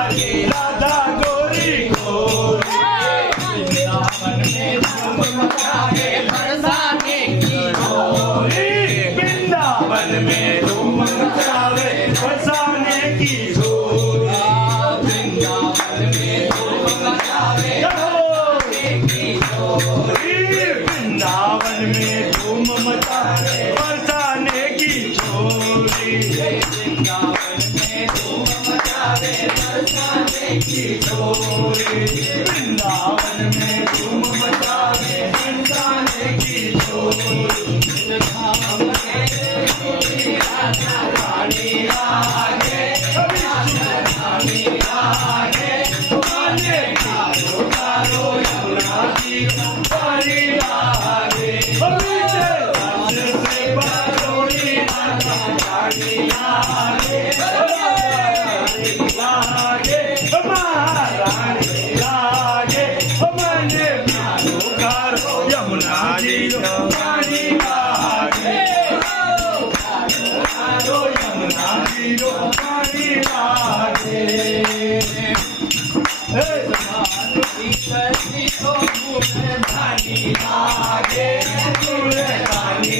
राधा गोरी गोरी वृंदावन में धूम मचावे बरसाने की गोरी वृंदावन में धूम मचावे बरसाने की गोरी वृंदावन में धूम मचावे बरसाने की गोरी वृंदावन में धूम मचावे बरसाने की गोरी वृंदावन में धूम मचावे बरसाने की गोरी वृंदावन में धूम मचावे बरसाने की गोरी राधा रानी आगे रानी आगे माने कारो कारो यमुना जी पारी आगे से बारोड़ी राधा रानी आगे आगे महारानी आगे माने कारो कारो यमुना जी पारी आगे कारो यमुना जी पारी आगे धानी आगे धानी